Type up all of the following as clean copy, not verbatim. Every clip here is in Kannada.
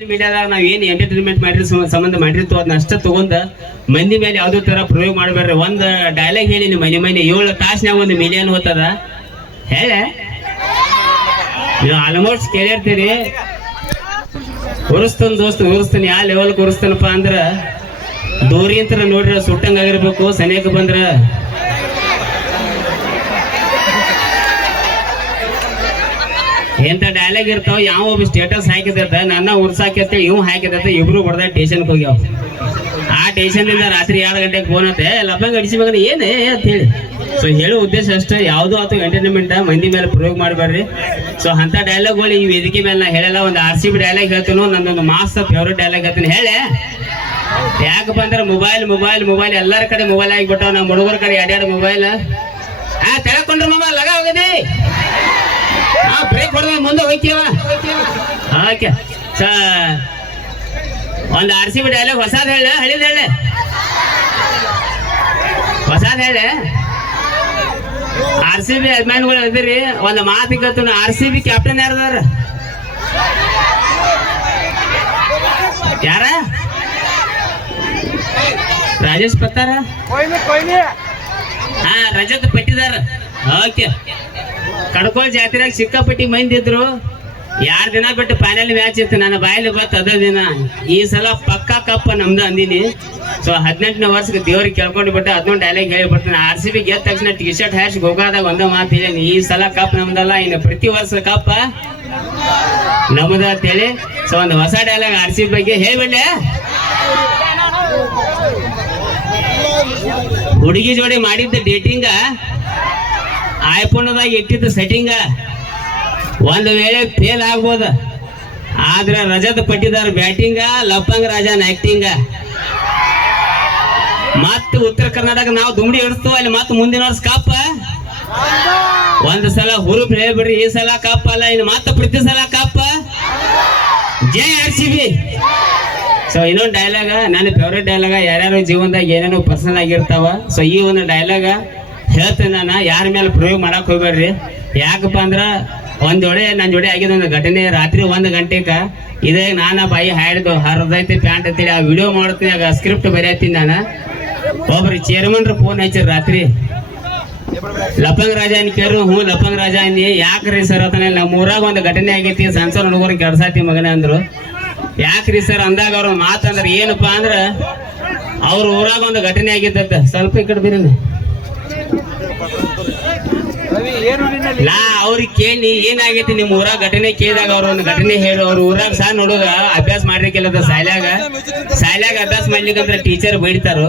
ಮೀಡಿಯಾದಾಗ ನಾವ್ ಏನ್ ಎಂಟರ್ಟೈನ್ಮೆಂಟ್ ಸಂಬಂಧ ಮಾಡಿರ್ತೀವಿ ಅದನ್ನ ಅಷ್ಟ ತಗೊಂಡ ಮಂದಿ ಮೇಲೆ ಯಾವ್ದೇ ತರ ಪ್ರಯೋಗ ಮಾಡಬೇಡ್ರಿ. ಒಂದ್ ಡೈಲಾಗ್ ಹೇಳಿ ಮನೆ 7 ತಾಸ್ನಾಗ 1 ಮಿಲಿಯನ್ ಹೋಗ್ತದ ಹೇಳೆ. ನೀವು ಆಲ್ಮೋಸ್ಟ್ ಕೇಳಿರ್ತೀರಿ ಉರಿಸ್ತಾನ ದೋಸ್ತ ಉರಿಸ್ತಾನ ಯಾವ ಲೆವೆಲ್ ಉರಿಸ್ತಾನಪ್ಪ ಅಂದ್ರ ದೂರಿ ಅಂತ ನೋಡ್ರಿ ಸುಟ್ಟಂಗ ಆಗಿರ್ಬೇಕು. ಸನಿಯಕ್ಕೆ ಬಂದ್ರ ಎಂತ ಡೈಲಾಗ್ ಇರ್ತಾವ. ಯಾವ ಒಬ್ಬ ಸ್ಟೇಟಸ್ ಹಾಕಿದ ನನ್ನ ಉರ್ಸಾಕತ್ತ ಇವ್ ಹಾಕಿದತ್ತ ಇಬ್ರು ಹೊಡೆದ ಸ್ಟೇಷನ್ಗೆ ಹೋಗ್ಯಾವ. ಆ ಸ್ಟೇಷನ್ದಿಂದ ರಾತ್ರಿ 2 ಗಂಟೆಗೆ ಫೋನ್ ಆತೆ ಲಬ್ಬಂಗ ಅಡಿಸಿ ಮಗನ ಏನೇ ಅಂತ ಹೇಳಿ. ಸೊ ಹೇಳೋ ಉದ್ದೇಶ ಅಷ್ಟೇ, ಯಾವ್ದು ಅಥವಾ ಎಂಟರ್ಟೈನ್ಮೆಂಟ್ ಮಂದಿ ಮೇಲೆ ಪ್ರಯೋಗ ಮಾಡಬೇಡ್ರಿ. ಸೊ ಅಂತ ಡೈಲಾಗ್ಗಳು ಈ ವೇದಿಕೆ ಮೇಲೆ ನಾ ಹೇಳಲ್ಲ. ಒಂದು RCB ಡೈಲಾಗ್ ಹೇಳ್ತೀನೋ, ನಂದೊಂದು ಮಾಸ್ ಫೇವ್ರೇಟ್ ಡೈಲಾಗ್ ಹೇಳ್ತೀನಿ ಹೇಳೆ. ಯಾಕಪ್ಪ ಅಂದ್ರೆ ಮೊಬೈಲ್ ಎಲ್ಲರ ಕಡೆ ಮೊಬೈಲ್ ಆಗಿಬಿಟ್ಟಾವ. ನಮ್ಮ ಹುಡುಗರ ಕಡೆ 2 ಮೊಬೈಲ್ ತೆಳಕೊಂಡ್ರೆ ಮೊಬೈಲ್ ಲಗ ಹೋಗದಿ ಬ್ರೇಕ್ ಹೊಡೆದ ಮುಂದೆ ಹೋಗ್ತೀವ. ಓಕೆ, ಒಂದು RCB ಡೈಲಾಗ್ ಹೊಸಾದ್ ಹೇಳ ಹಳಿದ ಹೇಳೆ ಹೊಸಾದ್ ಹೇಳೆ. RCB ಅಭಿಮಾನಿಗಳು ಅದಿರಿ, ಒಂದು ಮಾತಿಗತ್ತು RCB ಕ್ಯಾಪ್ಟನ್ ಯಾರದಾರ? ಯಾರ? ರಾಜೇಶ್ ಪತ್ತಾರ, ರಜತ್ ಪಟ್ಟಿದಾರ. ಓಕೆ, ಕಡ್ಕೋಳ್ ಜಾತ್ರೆಯಾಗ ಸಿಕ್ಕಾಪಟ್ಟಿ ಮಂದಿ ಇದ್ರು. 2 ದಿನ ಬಿಟ್ಟು ಫೈನಲ್ ಮ್ಯಾಚ್ ಇತ್ತು. ನನ್ನ ಬಾಯಲ್ಲಿ ಬತ್ತು ಅದ ದಿನ ಈ ಸಲ ಪಕ್ಕಾ ಕಪ್ಪ ನಮ್ದು ಅಂದಿನಿ. ಸೊ 18ನೇ ವರ್ಷಕ್ಕೆ ದೇವ್ರಿಗೆ ಕೇಳ್ಕೊಂಡು ಬಿಟ್ಟು ಅದನ್ನೊಂದು ಡೈಲಾಗ್ ಹೇಳಿಬಿಡ್ತೀನಿ. RCB ಗೆದ್ದ ತಕ್ಷಣ ಟಿ ಶರ್ಟ್ ಹ್ಯಾಶ್ ಗೋಗಾದಾಗ ಒಂದ ಮಾತು ಹೇಳಿ, ಈ ಸಲ ಕಪ್ ನಮ್ದಲ್ಲ, ಇನ್ನು ಪ್ರತಿ ವರ್ಷ ಕಪ್ಪ ನಮ್ದ ಅಂತೇಳಿ. ಸೊ ಒಂದು ಹೊಸ ಡೈಲಾಗ್ RCB ಬಗ್ಗೆ ಹೇಳ್ಬಿಡ್ಲೆ. ಹುಡುಗಿ ಜೋಡಿ ಮಾಡಿದ್ದ ಡೇಟಿಂಗ, ಐಫೋನ್ದಾಗ ಇಟ್ಟಿದ್ದ ಸೆಟ್ಟಿಂಗ ಒಂದು ವೇಳೆ ಫೇಲ್ ಆಗ್ಬೋದ. ಆದ್ರೆ ರಜತ್ ಪಟ್ಟಿದಾರ ಬ್ಯಾಟಿಂಗ, ಲಪ್ಪಂಗ ರಾಜನ್ ಆಕ್ಟಿಂಗ. ಮತ್ತ ಉತ್ತರ ಕರ್ನಾಟಕ ನಾವು ದುಮ್ಡಿ ಹಿಡಿಸ್ತೀವ ಅಲ್ಲಿ. ಮತ್ತ ಮುಂದಿನ ವರ್ಷ ಕಪ್ಪ ಒಂದ್ ಸಲ ಹುರುಪ್ ಹೇಳ್ಬಿಡ್ರಿ. ಈ ಸಲ ಕಪ್ಪ ಅಲ್ಲ, ಇನ್ನು ಮತ್ತ ಪ್ರತಿ ಸಲ ಕಪ್ಪ. ಜೈ RCB. ಸೊ ಇನ್ನೊಂದು ಡೈಲಾಗ ನನ್ನ ಫೇವ್ರೇಟ್ ಡೈಲಾಗ. ಯಾರ್ಯಾರು ಜೀವನದಾಗ ಏನೇನೋ ಪರ್ಸನಲ್ ಆಗಿರ್ತಾವ. ಸೊ ಈ ಒಂದು ಡೈಲಾಗ ಹೇಳ್ತೇನೆ ನಾನು, ಯಾರ ಮೇಲೆ ಪ್ರಯೋಗ ಮಾಡಕ್ ಹೋಗ್ಬೇಡ್ರಿ. ಯಾಕಪ್ಪ ಅಂದ್ರ ನನ್ನ ಜೋಡಿ ಆಗಿದ ಒಂದು ಘಟನೆ. ರಾತ್ರಿ 1 ಗಂಟೆಗೆ ಇದೇ ನಾನ ಬಾಯಿ ಹಾಡಿದ್ದು ಹರಿದೈತಿ ಪ್ಯಾಂಟ್ ಅಂತೇಳಿ ಆ ವಿಡಿಯೋ ಮಾಡ್ತೀನಿ. ಆಗ ಸ್ಕ್ರಿಪ್ಟ್ ಬರೆಯತ್ತೀನಿ ನಾನು. ಒಬ್ರು ಚೇರ್ಮನ್ರು ಫೋನ್ ಹಚ್ಚಿರ ರಾತ್ರಿ, ಲಪಂಗ್ ರಾಜ ಅನ್ ಕೇಳ್ರು. ಹ್ಞೂ ಲಪಂಗ್ ರಾಜ ಅನ್ನಿ. ಯಾಕ್ರಿ ಸರ್ ಅತನ ನಮ್ಮ ಊರಾಗ ಒಂದು ಘಟನೆ ಆಗೈತಿ, ಸಣ್ಣ ಹುಡುಗರು ಕೆಡ್ಸಾತಿ ಮಗನ ಅಂದ್ರು. ಯಾಕ್ರಿ ಸರ್ ಅಂದಾಗ ಅವ್ರ ಮಾತಂದ್ರ ಏನಪ್ಪಾ ಅಂದ್ರ ಅವ್ರ ಊರಾಗ ಒಂದು ಘಟನೆ ಆಗಿದ್ದ. ಸ್ವಲ್ಪ ಈ ಕಡೆ ಬಿರಿ ನಾ ಅವ್ರಿಗೆ ಕೇಳಿ ಏನಾಗೈತಿ ನಿಮ್ಮ ಊರಾಗ ಘಟನೆ ಕೇಳಿದಾಗ ಅವ್ರ ಒಂದು ಘಟನೆ ಹೇಳು. ಅವ್ರ ಊರಾಗ ಸಣ್ಣ ಹುಡುಗ ಅಭ್ಯಾಸ ಮಾಡ್ಲಿಕ್ಕಿಲ್ಲದ ಶಾಲ್ಯಾಗ ಅಭ್ಯಾಸ ಮಾಡ್ಲಿಕ್ಕಂದ್ರೆ ಟೀಚರ್ ಬೈಡ್ತಾರು.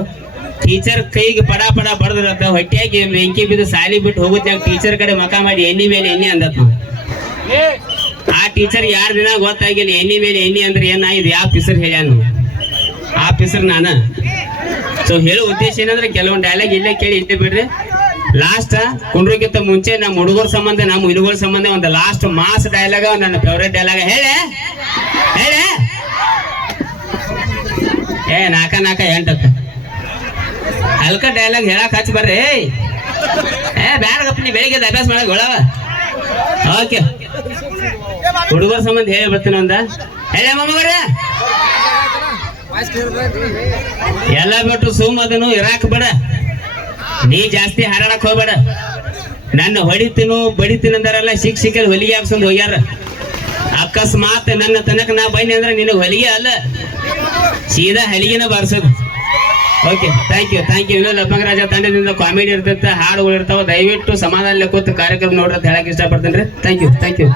ಟೀಚರ್ ಕೈಗೆ ಪಡ ಬಡದ್ರತ್ತ ಹೊಟ್ಟೆಯಾಗಿ ಬೆಂಕಿ ಬಿದ್ದು ಸಾಲಿ ಬಿಟ್ಟು ಹೋಗುತ್ತೆ. ಟೀಚರ್ ಕಡೆ ಮಕ ಮಾಡಿ ಎಣ್ಣೆ ಮೇಲೆ ಎಣ್ಣೆ ಅಂದತ್. ಆ ಟೀಚರ್ 2 ದಿನ ಗೊತ್ತಾಗಿಲ್ಲ ಎಣ್ಣೆ ಮೇಲೆ ಎಣ್ಣೆ ಅಂದ್ರೆ ಏನಾಗಿದೆ, ಯಾವ ಪಿಸರ್ ಹೇಳ್ಯಾನು ಆ ಪಿಸರ್ ನಾನು. ಸೊ ಹೇಳೋ ಉದ್ದೇಶ ಏನಂದ್ರೆ ಕೆಲವೊಂದು ಡೈಲಾಗ್ ಇಲ್ಲೇ ಕೇಳಿ ಇಟ್ಟೆ ಬಿಡ್ರಿ. ಲಾಸ್ಟ್ ಕುಂಡ್ರಿಗಿಂತ ಮುಂಚೆ ನಮ್ಮ ಹುಡುಗರ ಸಂಬಂಧ ನಮ್ಮ ಹುಡುಗರ ಸಂಬಂಧ ಒಂದು ಲಾಸ್ಟ್ ಮಾಸ್ ಡೈಲಾಗ, ನನ್ನ ಫೇವ್ರೇಟ್ ಡೈಲಾಗ ಹೇಳೆ. ನಾಕ 8 ಹಲ್ಕ ಡೈಲಾಗ್ ಹೇಳಕ್ ಹಚ್ಚ ಬರ್ರಿ. ಬ್ಯಾಡಗಪ್ಪ ನೀ ಬೆಳಿಗ್ಗೆ ಅಭ್ಯಾಸ ಮಾಡಕ್ ಒಳವ. ಓಕೆ, ಹುಡುಗರ ಸಂಬಂಧ ಹೇಳಿ ಬರ್ತೀನಿ ಒಂದ ಹೇಳ ಮಮ್ಮಗರ. ಎಲ್ಲ ಬಿಟ್ಟು ಸುಮ್ಮದನು ಇರಾಕ್ ಬೇಡ, ನೀ ಜಾಸ್ತಿ ಹಾರಾಡಕ್ ಹೋಗ್ಬೇಡ. ನನ್ನ ಬಡಿತೀನಿ ಅಂದಾರಲ್ಲ, ಶಿಕ್ಷಕರು ಹೊಲಿಗೆ ಹಾಕ್ಸೊಂದು ಹೋಗ್ಯಾರ. ಅಕಸ್ಮಾತ್ ನನ್ನ ತನಕ ನಾ ಬನ್ನಿ ಅಂದ್ರೆ ನಿನಗೆ ಹೊಲಿಗೆ ಅಲ್ಲ, ಸೀದಾ ಹಲಿಗೆನ ಬಾರಿಸೋದು. Okay, thank you. ಇನ್ನೂ ಲಪಂಗ ರಾಜ ತಂಡದಿಂದ ಕಾಮಿಡಿ ಇರ್ತೈತೆ, ಹಾಡುಗಳು ಇರ್ತಾವ. ದಯವಿಟ್ಟು ಸಮಾಧಾನ ಕೂತು ಕಾರ್ಯಕ್ರಮ ನೋಡ್ರಿ ಅಂತ ಹೇಳಕ್ ಇಷ್ಟಪಡ್ತೇನೆ ರೀ. Thank you.